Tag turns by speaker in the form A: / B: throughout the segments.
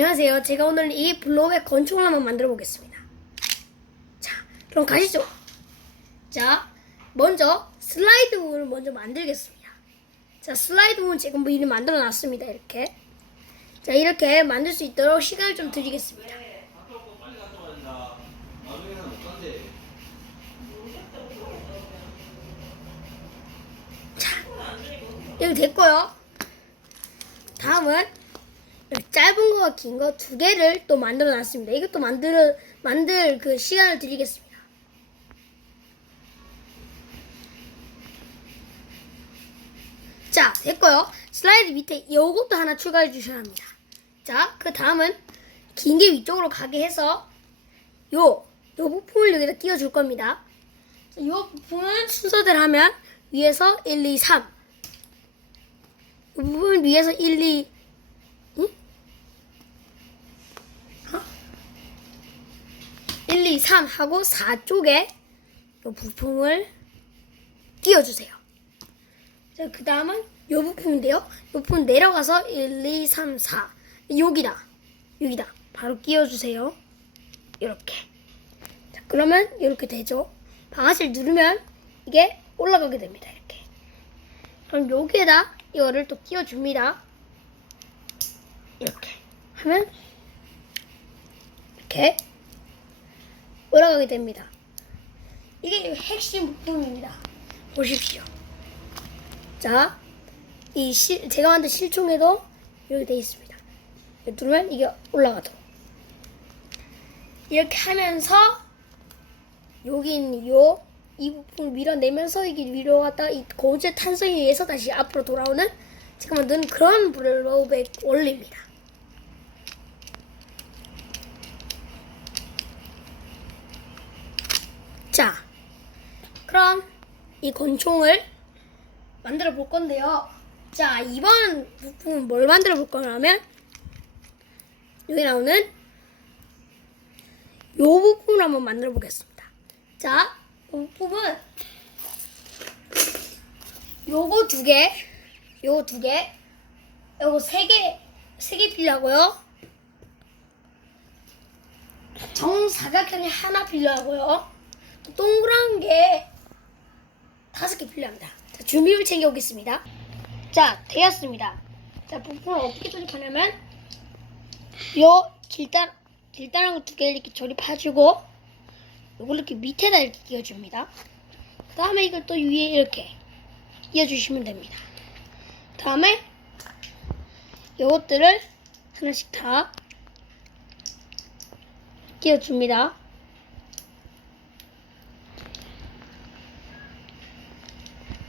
A: 안녕하세요. 제가 오늘 이 블록의 건축을 한번 만들어 보겠습니다. 자, 그럼 가시죠. 자, 먼저 슬라이드 문을 먼저 만들겠습니다. 자, 슬라이드 문 지금 뭐 미리 만들어 놨습니다. 이렇게. 자, 이렇게 만들 수 있도록 시간을 좀 드리겠습니다.
B: 간대.
A: 여기 됐고요. 다음은 짧은 거와 긴 거 두 개를 또 만들어 놨습니다. 이것도 만들 만들 그 시간을 드리겠습니다. 자, 됐고요. 슬라이드 밑에 요것도 하나 추가해 주셔야 합니다. 자, 그 다음은 긴 게 위쪽으로 가게 해서 요, 요 부품을 여기다 띄워 줄 겁니다. 자, 요 부품은 순서대로 하면 위에서 1, 2, 3. 이 부분 위에서 1, 2, 응? 어? 1, 2, 3 하고 4쪽에 이 부품을 띄워주세요. 자, 그 다음은 이 부품인데요. 이 부품 내려가서 1, 2, 3, 4. 여기다. 여기다. 바로 끼워주세요. 이렇게. 자, 그러면 이렇게 되죠. 방아쇠를 누르면 이게 올라가게 됩니다. 이렇게. 그럼 여기에다 이거를 또 끼워줍니다. 이렇게 하면 이렇게 올라가게 됩니다. 이게 핵심 부품입니다. 보십시오. 자, 이 실, 제가 만든 실총에도 이렇게 되어 있습니다. 누르면 이게 올라가도록. 이렇게 하면서 여기 있는 요, 이 부분을 밀어내면서 이게 위로 갔다 이 고체 탄성에 의해서 다시 앞으로 돌아오는 제가 만든 그런 블록의 원리입니다. 자, 그럼 이 권총을 만들어 볼 건데요. 자, 이번 부품은 뭘 만들어 볼 거냐면 여기 나오는 요 부품을 한번 만들어 보겠습니다. 자, 이 부품은 요거 두 개, 요거 두 개, 요거 세 개, 세 개 필요하고요. 정사각형이 하나 필요하고요. 동그란 게 다섯 개 필요합니다. 자, 준비물 챙겨오겠습니다. 자, 되었습니다. 자, 부품을 어떻게 조립하냐면 요 길단 길다란 거 두 개를 이렇게 조립해주고 이걸 이렇게 밑에다 이렇게 끼워줍니다. 그 다음에 이걸 또 위에 이렇게 끼워주시면 됩니다. 그 다음에 요것들을 하나씩 다 끼워줍니다.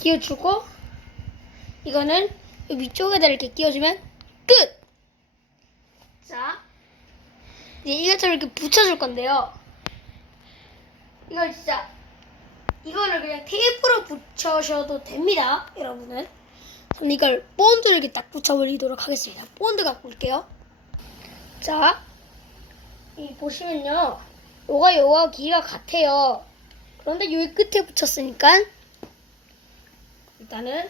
A: 끼워주고 이거는 이 위쪽에다 이렇게 끼워주면 끝! 자, 이제 이것처럼 이렇게 붙여줄 건데요. 이걸 진짜 이거를 그냥 테이프로 붙여셔도 됩니다, 여러분은. 저는 이걸 본드를 이렇게 딱 붙여버리도록 하겠습니다. 본드 갖고 올게요. 자, 이 보시면요, 요가 요가 길이가 같아요. 그런데 여기 끝에 붙였으니까 일단은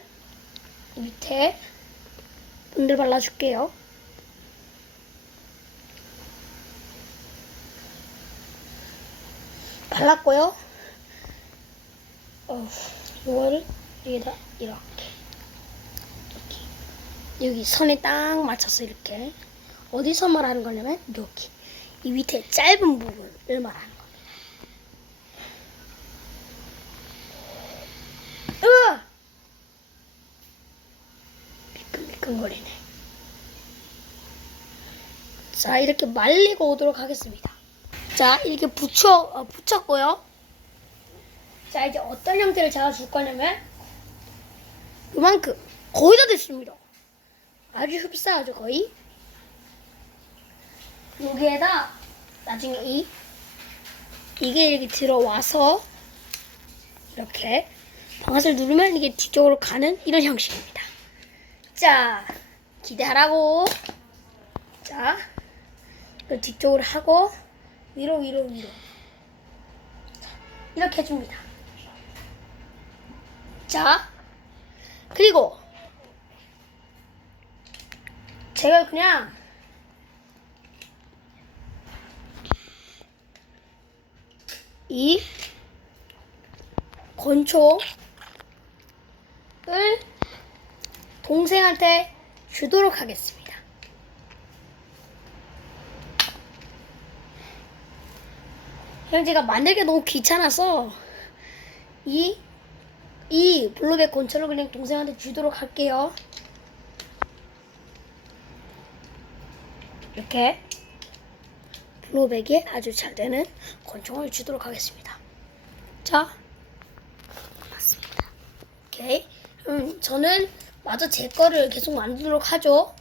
A: 밑에 본드 발라줄게요. 발랐고요. 어, 이거를 여기다 이렇게 여기 여기 선에 딱 맞춰서 이렇게 어디서 말하는 거냐면 여기 이 밑에 짧은 부분을 말하는 겁니다. 으아! 미끈미끈거리네. 자 이렇게 말리고 오도록 하겠습니다. 자, 이렇게 붙여, 어, 붙였고요. 자, 이제 어떤 형태를 잡아줄 거냐면, 요만큼. 거의 다 됐습니다. 아주 흡사하죠, 거의. 여기에다, 나중에 이, 이게 이렇게 들어와서, 이렇게, 방아쇠를 누르면 이게 뒤쪽으로 가는 이런 형식입니다. 자, 기대하라고. 자, 이걸 뒤쪽으로 하고, 위로, 위로, 위로. 이렇게 해줍니다. 자, 그리고, 제가 그냥, 이, 권총을 동생한테 주도록 하겠습니다. 형 제가 만들기 너무 귀찮아서 이, 이 블루백 권총을 그냥 동생한테 주도록 할게요. 이렇게 블루백이 아주 잘 되는 권총을 주도록 하겠습니다. 자, 맞습니다. 오케이. 음, 저는 마저 제 거를 계속 만들도록 하죠.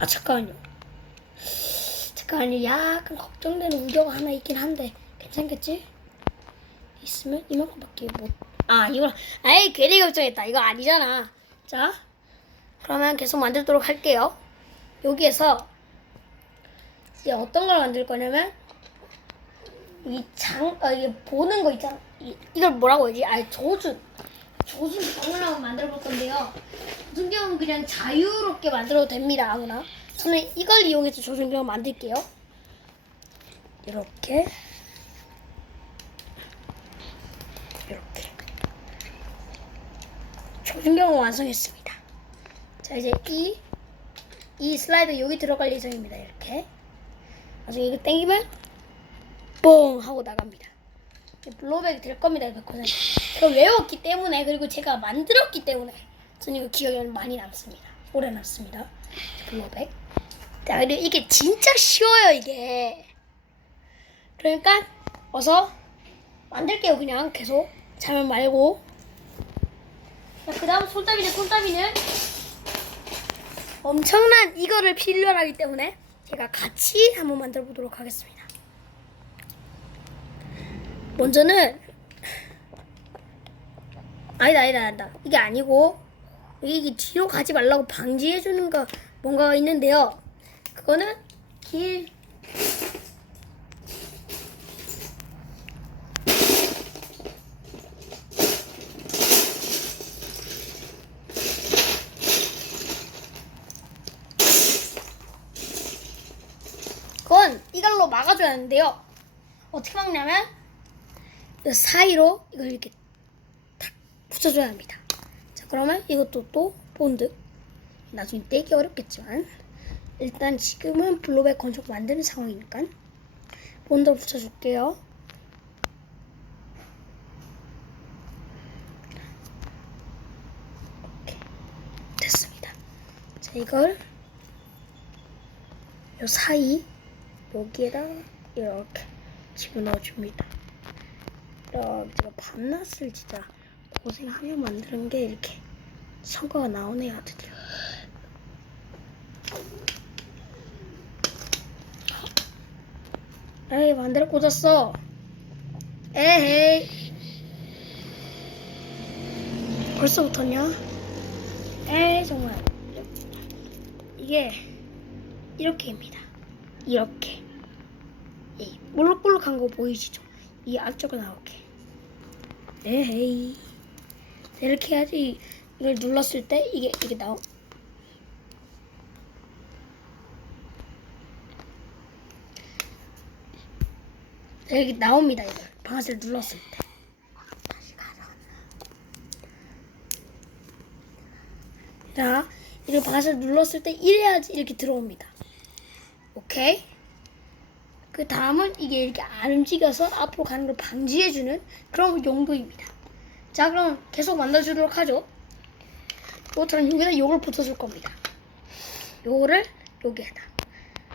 A: 아, 잠깐만요. 잠깐만요. 약간 걱정되는 우려가 하나 있긴 한데, 괜찮겠지? 있으면 이만큼밖에 못. 아, 이거, 아이, 괜히 걱정했다. 이거 아니잖아. 자, 그러면 계속 만들도록 할게요. 여기에서 이제 어떤 걸 만들 거냐면 이 장, 어, 이게 보는 거 있잖아. 이, 이걸 뭐라고 하지? 아, 조준. 조준 병을 한번 만들어 볼 건데요. 조준경은 그냥 자유롭게 만들어도 됩니다. 아무나. 저는 이걸 이용해서 조준경을 만들게요. 이렇게. 이렇게. 조준경을 완성했습니다. 자, 이제 이, 이 슬라이드 여기 들어갈 예정입니다. 이렇게. 나중에 이거 땡기면 뽕 하고 나갑니다. 블로백이 될 겁니다. 100%. 제가 외웠기 때문에 그리고 제가 만들었기 때문에 저는 이거 기억에 많이 남습니다. 오래 남습니다. 블로백. 자, 그리고 이게 진짜 쉬워요 이게. 그러니까 어서 만들게요 그냥 계속 자면 말고. 자, 그 다음 손잡이는 손잡이는 엄청난 이거를 필요로 하기 때문에 제가 같이 한번 만들어 보도록 하겠습니다. 먼저는 아니다 아니다 아니다 이게 아니고 이게 뒤로 가지 말라고 방지해 주는 거 뭔가가 있는데요. 그거는 길 그건 이걸로 막아줘야 하는데요. 어떻게 막냐면 이 사이로 이걸 이렇게 탁 붙여줘야 합니다. 자 그러면 이것도 또 본드 나중에 떼기 어렵겠지만 일단 지금은 블로백 건축 만드는 상황이니까 본드를 붙여줄게요. 오케이. 됐습니다. 자 이걸 요 사이 여기에다 이렇게 집어넣어줍니다. 이렇게 제가 밤낮을 진짜 고생하며 만드는 게 이렇게 성과가 나오네요 드디어. 에이 만들어 꽂았어. 에헤이. 벌써부터냐? 에이 정말. 이게 이렇게입니다. 이렇게. 이 볼록볼록한 거 보이시죠? 이 앞쪽으로 나오게. 에헤이. 이렇게 해야지 이걸 눌렀을 때 이게 이게 나오. 여기 나옵니다 이걸 방아쇠를 눌렀을 때. 자, 이걸 방아쇠를 눌렀을 때 이래야지 이렇게 들어옵니다. 오케이? 그 다음은 이게 이렇게 안 움직여서 앞으로 가는 걸 방지해주는 그런 용도입니다. 자, 그럼 계속 만들어주도록 하죠. 이것처럼 여기다 요걸 붙여줄 겁니다. 요거를 여기에다.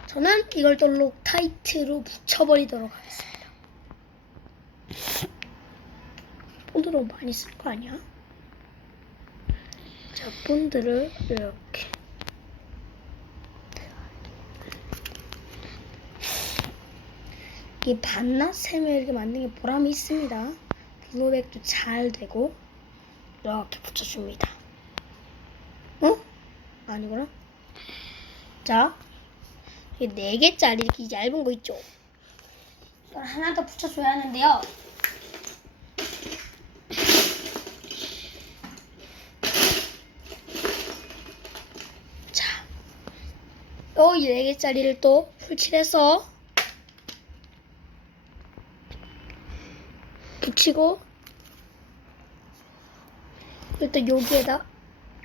A: 저는 이걸 또 록타이트로 붙여버리도록 하겠습니다. 본드 너무 많이 쓸 거 아니야? 자, 본드를 이렇게. 이 반낮 샘을 이렇게 만든 게 보람이 있습니다. 구로백도 잘 되고 이렇게 붙여줍니다. 응? 아니구나. 자, 네 이 4개짜리 이렇게 얇은 거 있죠? 이걸 하나 더 붙여줘야 하는데요. 자, 또이 4개짜리를 또 풀칠해서 붙이고 일단 여기에다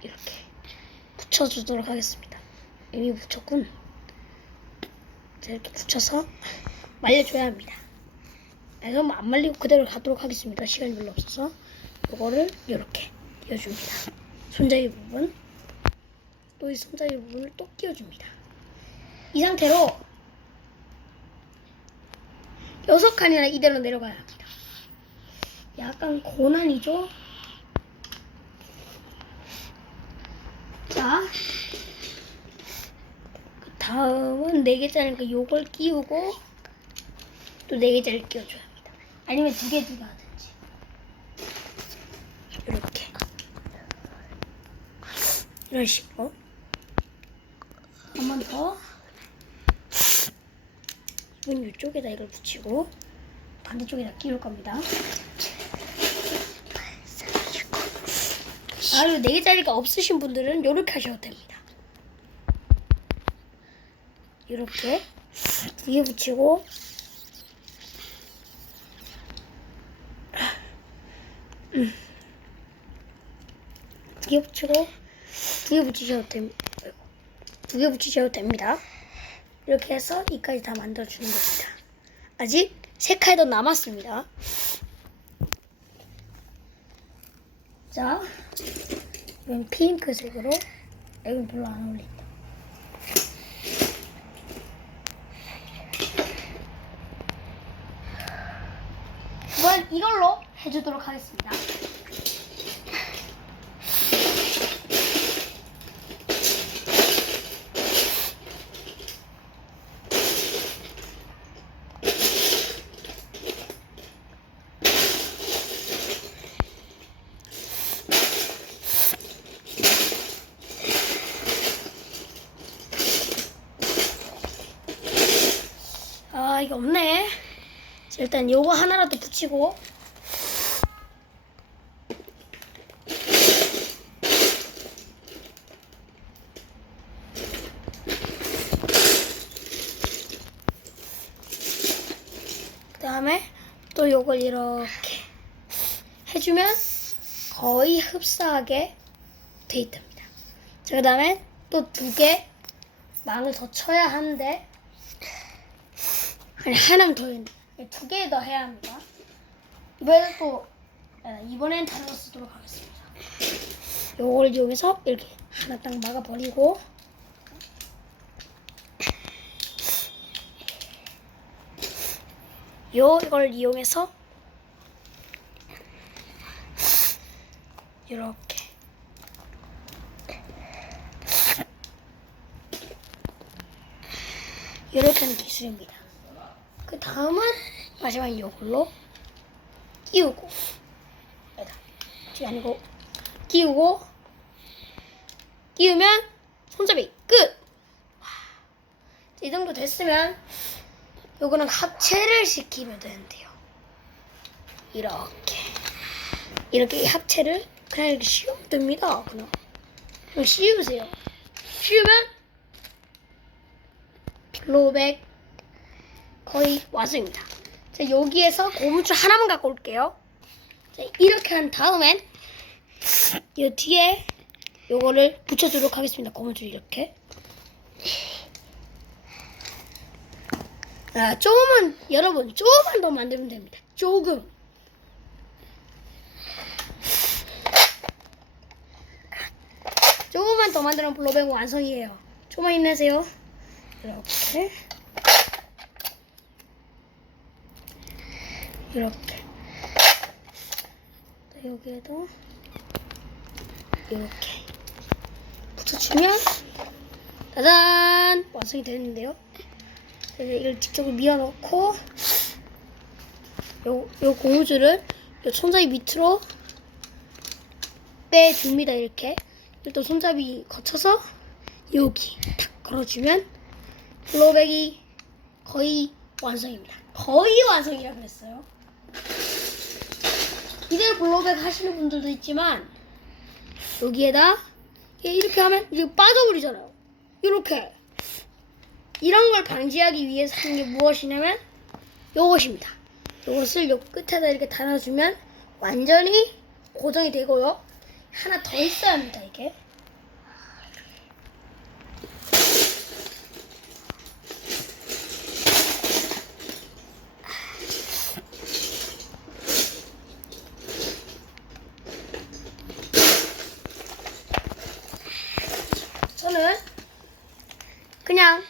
A: 이렇게 붙여주도록 하겠습니다. 이미 붙였군. 자, 이렇게 붙여서 말려줘야 합니다. 그래서 뭐안 말리고 그대로 가도록 하겠습니다. 시간이 별로 없어서 이거를 이렇게 끼워줍니다. 손잡이 부분 또 이 손잡이 부분을 또 끼워줍니다. 이 상태로 여섯 칸이나 이대로 내려가야 합니다. 약간 고난이죠? 자, 그 다음은 네 개짜리니까 요걸 끼우고 또네 개짜리 끼워줘야 합니다. 아니면 두 개 두개 하든지. 이렇게. 이런 식으로. 한 번 더. 이번 이쪽에다 이걸 붙이고 반대쪽에다 끼울 겁니다. 아, 그리고 네 개짜리가 없으신 분들은 이렇게 하셔도 됩니다. 이렇게 두개 붙이고 음. 두개 붙이고 두 개 붙이셔도 됩니다. 두 개 붙이셔도 됩니다. 이렇게 해서 이까지 다 만들어 주는 겁니다. 아직 세더 남았습니다. 자, 이건 핑크색으로 이건 별로 안 어울린다. 이번 이걸로 해주도록 하겠습니다. 아 이거 없네. 자, 일단 요거 하나라도 붙이고 그 다음에 또 요걸 이렇게 해주면 거의 흡사하게 돼 있답니다. 자, 그 다음에 또 두 개 망을 더 쳐야 하는데 아니 하나는 더 있네. 두 개 더 해야 합니다. 이번엔 또 아, 이번엔 다른 거 쓰도록 하겠습니다. 요걸 이용해서 이렇게 하나 딱 막아버리고 요 이걸 이용해서 이렇게 이렇게 하는 기술입니다. 그 다음은 마지막 이걸로 끼우고 아니다 이게 아니고 끼우고 끼우면 손잡이 끝. 와, 이 정도 됐으면 요거는 합체를 시키면 되는데요. 이렇게 이렇게 합체를 그냥 이렇게 씌우면 됩니다. 그냥 그냥 씌우세요. 씌우면 필로백 거의 완성입니다. 자, 여기에서 고무줄 하나만 갖고 올게요. 자, 이렇게 한 다음엔 이 뒤에 요거를 붙여주도록 하겠습니다. 고무줄 이렇게. 아, 조금만, 여러분, 조금만 더 만들면 됩니다. 조금. 조금만 더 만들면 블로백 완성이에요. 조금만 힘내세요. 이렇게. 이렇게. 자, 여기에도 이렇게 붙여주면 짜잔! 완성이 되는데요. 이걸 직접 미어놓고 요, 요 고무줄을 요 손잡이 밑으로 빼줍니다 이렇게. 또 손잡이 거쳐서 여기 탁 걸어주면 블로백이 거의 완성입니다. 거의 완성이라 그랬어요 이대로 블로백 하시는 분들도 있지만 여기에다 얘 이렇게 하면 이게 빠져버리잖아요. 이렇게 이런 걸 방지하기 위해서 하는 게 무엇이냐면 요것입니다. 이것을 요 끝에다 이렇게 달아주면 완전히 고정이 되고요. 하나 더 있어야 합니다, 이게. 저는 그냥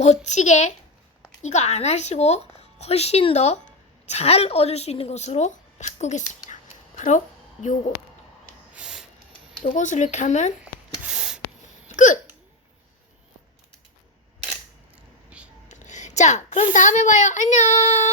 A: 멋지게 이거 안 하시고 훨씬 더 잘 얻을 수 있는 것으로 바꾸겠습니다. 바로 요거. 요것을 이렇게 하면 끝! 자, 그럼 다음에 봐요. 안녕!